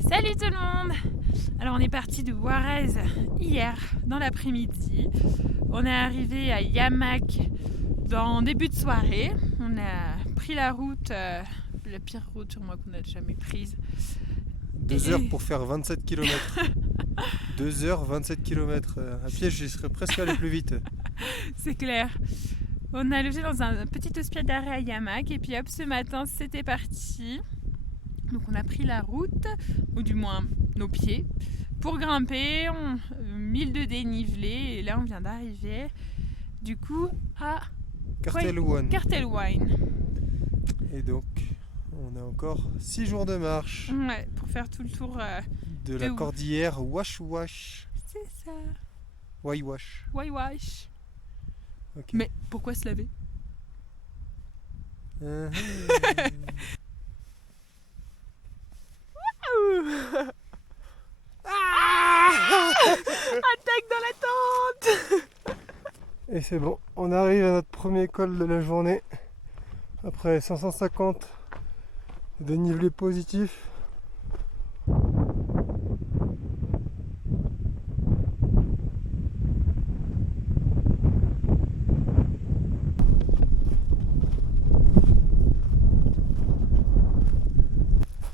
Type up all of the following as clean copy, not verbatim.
Salut tout le monde! Alors on est parti de Juarez hier dans l'après-midi. On est arrivé à Yamac dans début de soirée. On a pris la route, la pire route sur moi qu'on a jamais prise. 2 heures pour faire 27 km. 2 heures, 27 km. À pied, je serais presque allé plus vite. C'est clair. On a logé dans un petit hospital à Yamac et puis hop, ce matin c'était parti. Donc on a pris la route, ou du moins nos pieds, pour grimper, 1000 de dénivelé et là on vient d'arriver du coup à Cartelwine. Et donc on a encore 6 jours de marche. Ouais, pour faire tout le tour de la cordillère Wash Wash. C'est ça. Wash. Wash. Okay. Mais pourquoi se laver? Attaque dans la tente. Et c'est bon, on arrive à notre premier col de la journée. Après 550 de dénivelé positif.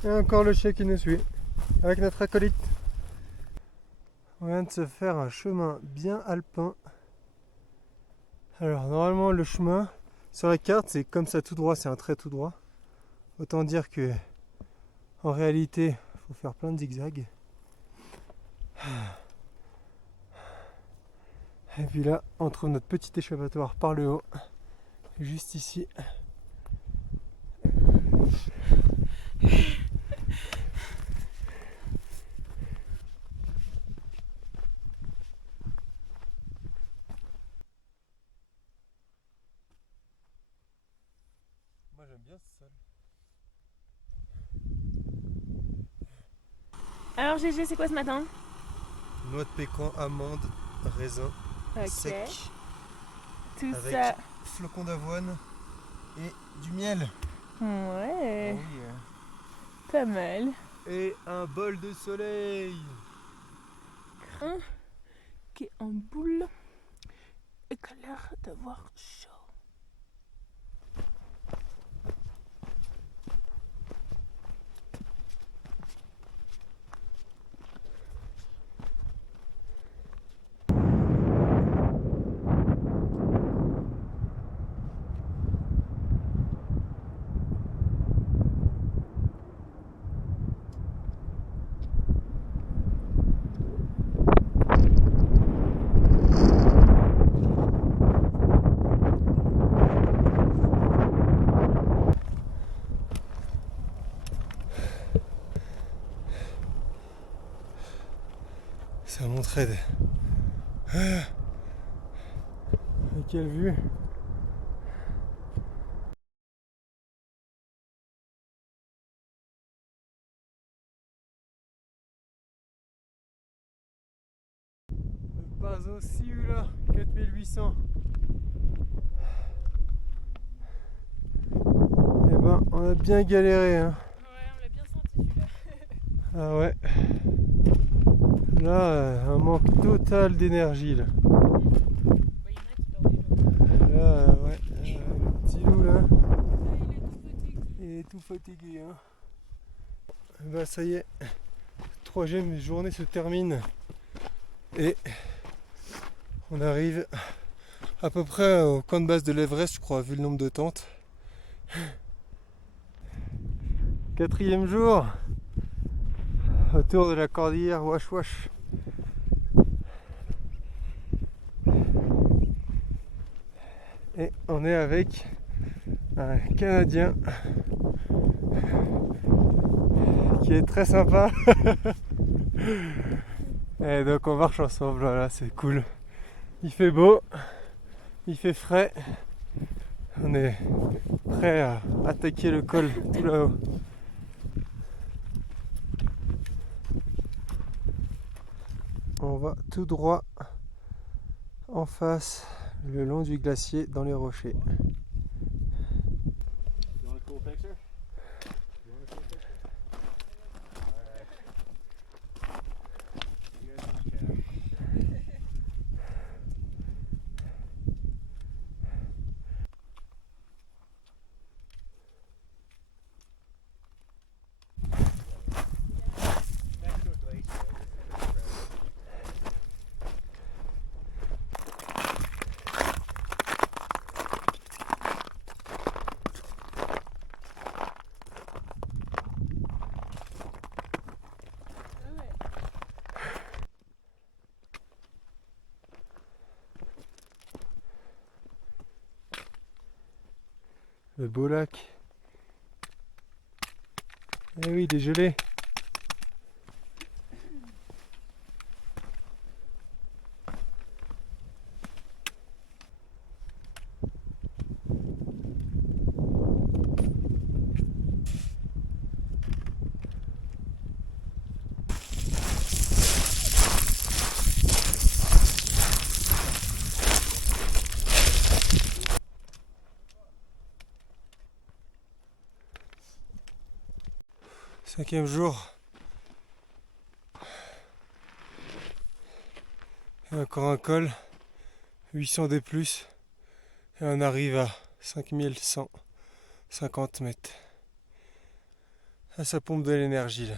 Et encore le chien qui nous suit, avec notre acolyte. On vient de se faire un chemin bien alpin. Alors normalement le chemin, sur la carte c'est comme ça tout droit, c'est un trait tout droit. Autant dire que en réalité il faut faire plein de zigzags. Et puis là on trouve notre petit échappatoire par le haut, juste ici. Moi j'aime bien ce sol. Alors GG, c'est quoi ce matin? Noix de pécan, amandes, raisin, sec. Tout avec ça. flocons d'avoine et du miel. Ouais. Oh yeah. Pas mal. Et un bol de soleil. Crin qui est en boule et qui a l'air d'avoir chaud. C'est à Montreuil. Ah, quelle vue! Le Pazo Siula 4800. Eh ben, on a bien galéré, hein. Ouais, on l'a bien senti celui-là. Ah ouais. Là, un manque total d'énergie là. Là, ouais, le petit loup là, il est tout fatigué, hein. Bah ça y est, troisième journée se termine et on arrive à peu près au camp de base de l'Everest, je crois, vu le nombre de tentes. Quatrième jour, autour de la cordillère Wash Wash. Et on est avec un Canadien qui est très sympa. Et donc on marche ensemble, voilà, c'est cool. Il fait beau, il fait frais. On est prêt à attaquer le col tout là-haut. On va tout droit en face, le long du glacier, dans les rochers. le beau lac. Eh oui, il est gelé. Cinquième jour. Et encore un col. 800 des plus. Et on arrive à 5150 mètres. Ah, ça pompe de l'énergie là.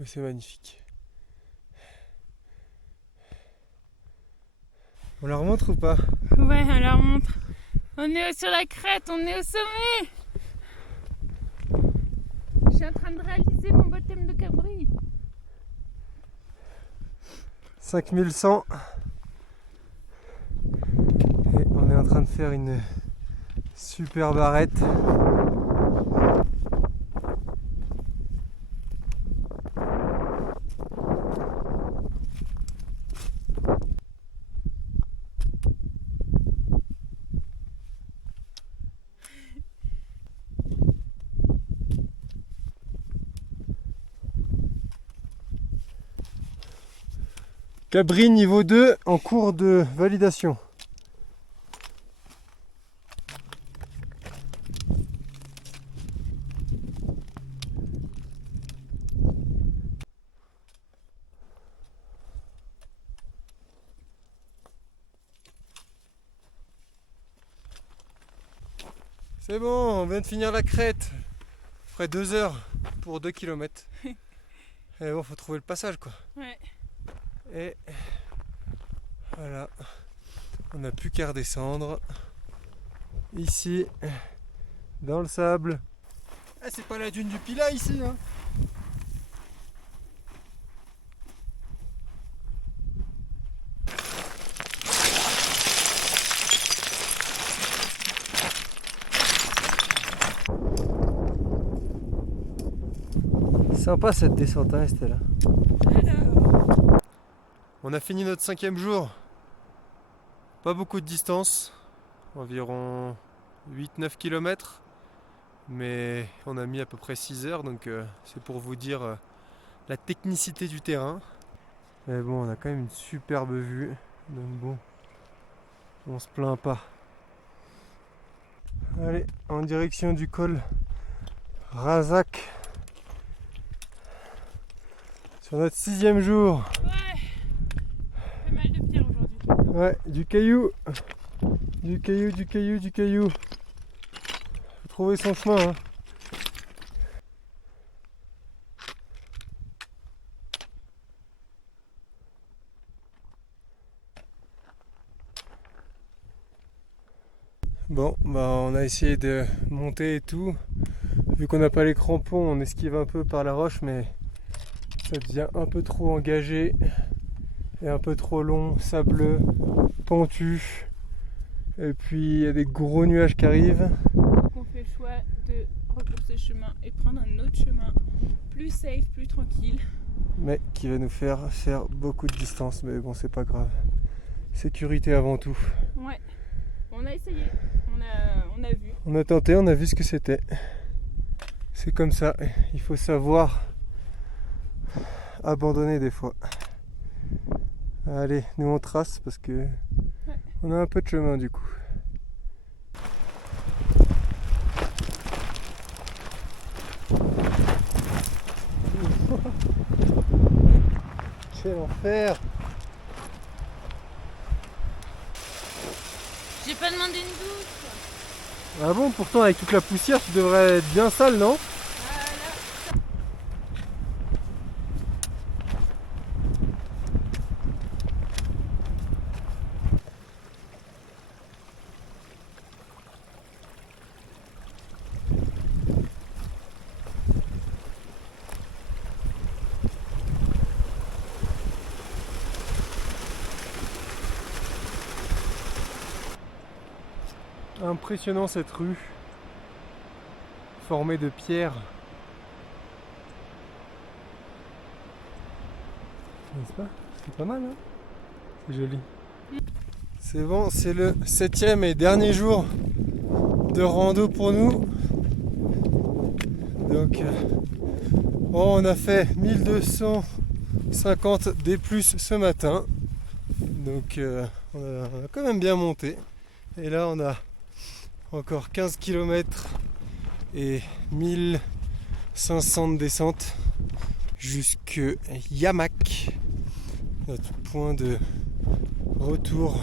Mais c'est magnifique. On la remonte ou pas? Ouais, on la remonte. On est sur la crête, on est au sommet. Je suis en train de réaliser mon baptême de cabri. 5100. Et on est en train de faire une super barrette. Cabri niveau 2 en cours de validation. C'est bon, on vient de finir la crête. Après 2 heures pour 2 km. Et bon, faut trouver le passage quoi. Ouais. Et voilà, on n'a plus qu'à redescendre ici dans le sable. Ah, c'est pas la dune du Pilat ici hein. Sympa cette descente hein, Estella. On a fini notre 5e jour. Pas beaucoup de distance, environ 8-9 km. Mais on a mis à peu près 6 heures, donc c'est pour vous dire la technicité du terrain. Mais bon, on a quand même une superbe vue, donc bon, on se plaint pas. Allez, en direction du col Razak. Sur notre 6e jour. Ouais. Pas mal de pierres aujourd'hui. Ouais, du caillou. Du caillou, du caillou, du caillou. Faut trouver son chemin. Hein. Bon, bah on a essayé de monter et tout. Vu qu'on n'a pas les crampons, on esquive un peu par la roche, mais ça devient un peu trop engagé et un peu trop long, sableux, pentu. Et puis il y a des gros nuages qui arrivent. Donc on fait le choix de rebrousser chemin et prendre un autre chemin plus safe, plus tranquille. Mais qui va nous faire beaucoup de distance, mais bon, c'est pas grave. Sécurité avant tout. Ouais, on a essayé, on a vu. On a tenté, on a vu ce que c'était. C'est comme ça, il faut savoir abandonner des fois. Allez, nous on trace parce que on a un peu de chemin du coup. Quel enfer! J'ai pas demandé une douche. Ah bon, pourtant avec toute la poussière tu devrais être bien sale, non? impressionnant cette rue formée de pierres. N'est-ce pas? C'est pas mal, hein? C'est joli. C'est bon, c'est le 7e et dernier jour de rando pour nous. Donc, on a fait 1250 D+ ce matin. Donc, on a quand même bien monté. Et là, on a encore 15 km et 1500 de descente jusque Yamak, notre point de retour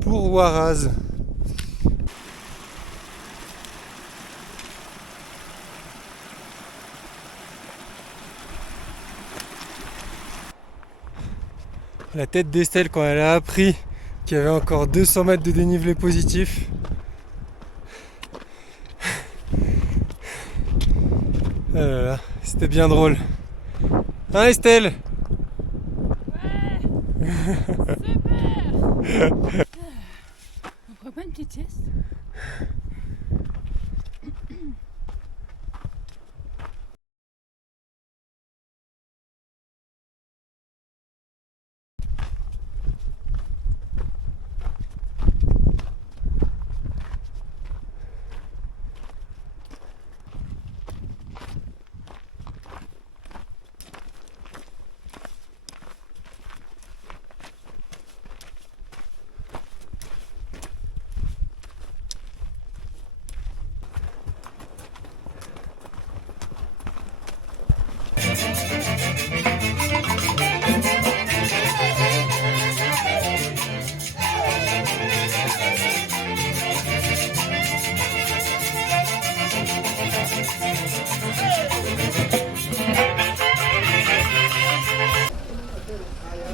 pour Huaraz. La tête d'Estelle quand elle a appris qu'il y avait encore 200 mètres de dénivelé positif. Ah là là, c'était bien drôle. Hein Estelle? Ouais. Super. On prend pas une petite sieste?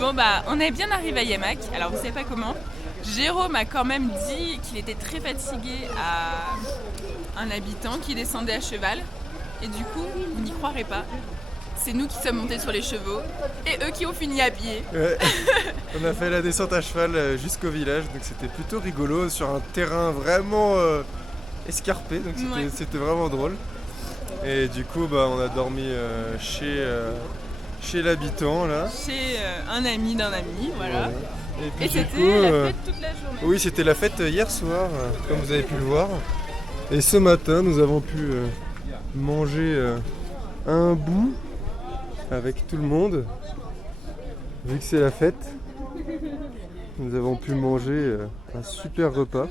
Bon bah on est bien arrivé à Yamak, alors vous savez pas comment. Jérôme a quand même dit qu'il était très fatigué à un habitant qui descendait à cheval. Et du coup, vous n'y croirez pas, c'est nous qui sommes montés sur les chevaux et eux qui ont fini à pied. Ouais. On a fait la descente à cheval jusqu'au village, donc c'était plutôt rigolo sur un terrain vraiment escarpé, donc c'était vraiment drôle. Et du coup, bah, on a dormi chez l'habitant là. Chez un ami d'un ami, voilà. Ouais. Et c'était la fête toute la journée. Oui, c'était la fête hier soir, comme vous avez pu le voir. Et ce matin, nous avons pu manger un bout avec tout le monde. Vu que c'est la fête, nous avons pu manger un super repas.